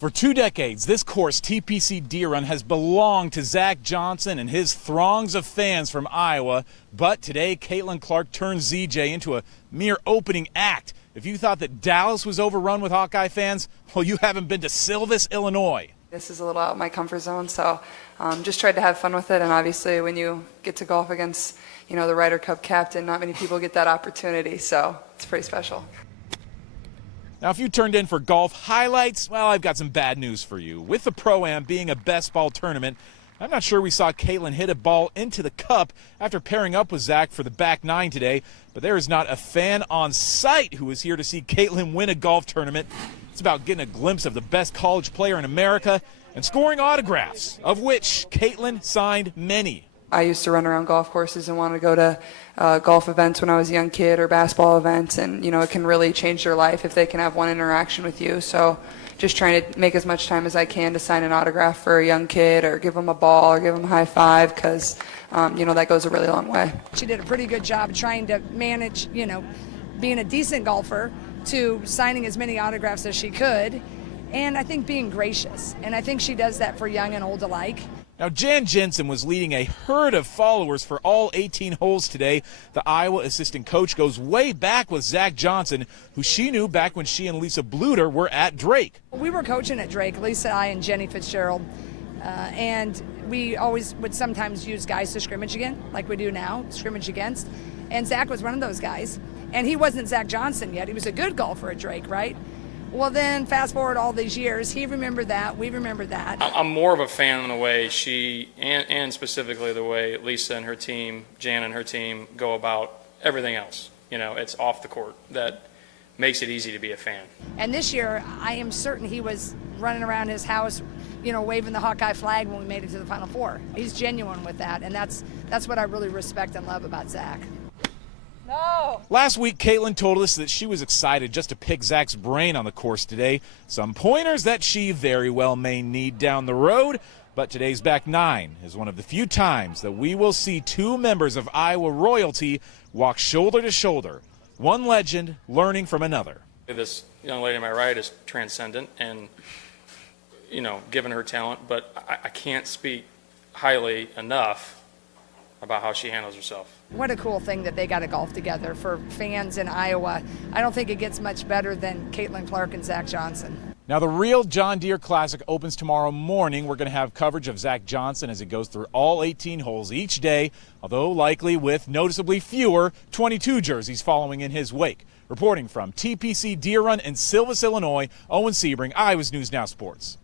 For 2 decades, this course, TPC Deere Run, has belonged to Zach Johnson and his throngs of fans from Iowa. But today, Caitlin Clark turned ZJ into a mere opening act. If you thought that Dallas was overrun with Hawkeye fans, well, you haven't been to Silvis, Illinois. This is a little out of my comfort zone, so just tried to have fun with it. And obviously, when you get to golf against, the Ryder Cup captain, not many people get that opportunity, so it's pretty special. Now, if you turned in for golf highlights, well, I've got some bad news for you. With the Pro-Am being a best ball tournament, I'm not sure we saw Caitlin hit a ball into the cup after pairing up with Zach for the back nine today, but there is not a fan on site who is here to see Caitlin win a golf tournament. It's about getting a glimpse of the best college player in America and scoring autographs, of which Caitlin signed many. I used to run around golf courses and want to go to golf events when I was a young kid or basketball events, and it can really change their life if they can have one interaction with you. So just trying to make as much time as I can to sign an autograph for a young kid or give them a ball or give them a high five, because that goes a really long way. She did a pretty good job trying to manage, being a decent golfer to signing as many autographs as she could, and I think being gracious, and I think she does that for young and old alike. Now, Jan Jensen was leading a herd of followers for all 18 holes today. The Iowa assistant coach goes way back with Zach Johnson, who she knew back when she and Lisa Bluter were at Drake. We were coaching at Drake, Lisa, I, and Jenny Fitzgerald, and we always would sometimes use guys to scrimmage again, like we do now, scrimmage against. And Zach was one of those guys, and he wasn't Zach Johnson yet. He was a good golfer at Drake, right? Well, then fast forward all these years, he remembered that, we remembered that. I'm more of a fan of the way she, and specifically the way Lisa and her team, Jan and her team, go about everything else. It's off the court that makes it easy to be a fan. And this year, I am certain he was running around his house, waving the Hawkeye flag when we made it to the Final Four. He's genuine with that, and that's what I really respect and love about Zach. No. Last week, Caitlin told us that she was excited just to pick Zach's brain on the course today. Some pointers that she very well may need down the road. But today's back nine is one of the few times that we will see two members of Iowa royalty walk shoulder to shoulder. One legend learning from another. This young lady on my right is transcendent and, given her talent, but I can't speak highly enough about how she handles herself. What a cool thing that they got to golf together for fans in Iowa. I don't think it gets much better than Caitlin Clark and Zach Johnson. Now, the real John Deere Classic opens tomorrow morning. We're going to have coverage of Zach Johnson as he goes through all 18 holes each day, although likely with noticeably fewer 22 jerseys following in his wake. Reporting from TPC Deere Run in Silvis, Illinois, Owen Sebring, Iowa's News Now Sports.